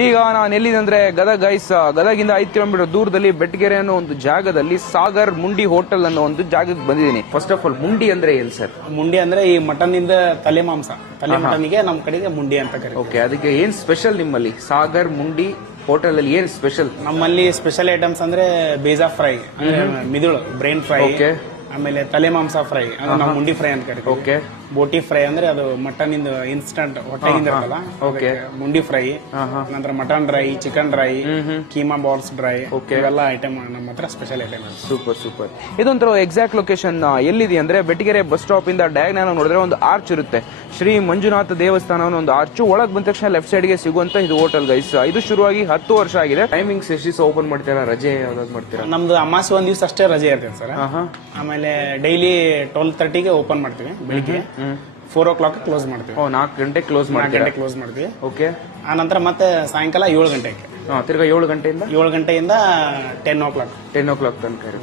ಈಗ ನಾನು ಎಲ್ಲಿದಂದ್ರೆ Gadag guys, ಗದಗಿಂದ 5 kilometre ದೂರದಲ್ಲಿ ಬೆಟ್ಟಗೆರೆ ಅನ್ನೋ ಒಂದು ಜಾಗದಲ್ಲಿ ಸಾಗರ್ ಮುಂಡಿ ಹೋಟೆಲ್ ಅನ್ನೋ ಒಂದು ಜಾಗಕ್ಕೆ ಬಂದಿದ್ದೀನಿ. ಫಸ್ಟ್ ಆಫ್ ಆಲ್ ಮುಂಡಿ ಅಂದ್ರೆ ಏನ್ ಸರ್? ಮುಂಡಿ ಅಂದ್ರೆ ಈ ಮಟನ್ ಇಂದ ತಲೆ ಮಾಂಸ, ತಲೆ ಮಟನ್ಗೆ ನಮ್ ಕಡೆಗೆ ಮುಂಡಿ ಅಂತ ಕರೀತಾರೆ. ಓಕೆ, ಅದಕ್ಕೆ ಏನ್ ಸ್ಪೆಷಲ್ ನಿಮ್ಮಲ್ಲಿ ಸಾಗರ್ ಮುಂಡಿ ಹೋಟೆಲ್ ಅಲ್ಲಿ ಏನ್ ಸ್ಪೆಷಲ್? ನಮ್ಮಲ್ಲಿ ಸ್ಪೆಷಲ್ ಐಟಮ್ಸ್ ಅಂದ್ರೆ ಬೇಜಾ ಫ್ರೈ ಅಂದ್ರೆ ಮಿದುಳು ಬ್ರೈನ್ ಫ್ರೈ, ಓಕೆ, ಆಮೇಲೆ ತಲೆ ಮಾಂಸ ಫ್ರೈ ಅಂದ್ರೆ ನಾವು ಮುಂಡಿ ಫ್ರೈ ಅಂತ ಕರಿತೀವಿ. ಓಕೆ, ಬೋಟಿ ಫ್ರೈ ಅಂದ್ರೆ ಅದು ಮಟನ್ ಇಂದ ಇನ್ಸ್ಟಂಟ್ ಹೊಟ್ಟೆಗಿಂದ ಇರ್ತಲ್ಲ, ಓಕೆ, ಮುಂಡಿ ಫ್ರೈ. ನಂತರ mutton dry, chicken dry, keema balls dry, okay, ಇವೆಲ್ಲ ಐಟಮ್ ನಮ್ಮ ಹತ್ರ ಸ್ಪೆಷಲ್ ಐಟಮ್. Super super. ಇದೊಂಥರ ಎಕ್ಸಾಕ್ಟ್ ಲೊಕೇಶನ್ ಎಲ್ಲಿದೆ ಅಂದ್ರೆ ಬೆಟ್ಟಗೆರೆ ಬಸ್ ಸ್ಟಾಪ್ ಇಂದ ಡಯಾಗ್ನಲ್ ನೋಡಿದ್ರೆ ಒಂದು ಆರ್ಚ್ ಇರುತ್ತೆ, ಶ್ರೀ ಮಂಜುನಾಥ ದೇವಸ್ಥಾನ ಅನ್ನೋ ಒಂದು ಆರ್ಚ್. ಒಳಗ್ ಬಂದ ತಕ್ಷಣ ಲೆಫ್ಟ್ ಸೈಡ್ ಗೆ ಸಿಗುವಂತ ಇದು ಹೋಟೆಲ್ ಗೈಸ್. ಇದು ಶುರುವಾಗಿ 10 ವರ್ಷ ಆಗಿದೆ. ಟೈಮಿಂಗ್ಸ್ ಎಷ್ಟು ಓಪನ್ ಮಾಡ್ತೀರಾ? ರಜೆ ಯಾವ್ದಾದ್ರು ಮಾಡ್ತೀರಾ? ನಮ್ದು ಅಮಾಸೆ ಒಂದ್ ದಿವಸ ಅಷ್ಟೇ ರಜೆ ಇರ್ತೇವೆ ಸರ್. ಆಮೇಲೆ ಡೈಲಿ 12:30ಗೆ ಓಪನ್ ಮಾಡ್ತೀವಿ. ಬೆಳಿಗ್ಗೆ 4 o'clock ಕ್ಲೋಸ್ ಮಾಡ್ತೀವಿ. 4 ಗಂಟೆ ಕ್ಲೋಸ್ ಮಾಡ್ತೀವಿ. ಓಕೆ, ಆ ನಂತರ ಮತ್ತೆ ಸಾಯಂಕಾಲ 7 ಗಂಟೆಗೆ, ತಿರ್ಗಾ 7 ಗಂಟೆಯಿಂದ 7 ಗಂಟೆಯಿಂದ 10 o'clock ತನಕ ಇರುತ್ತೆ.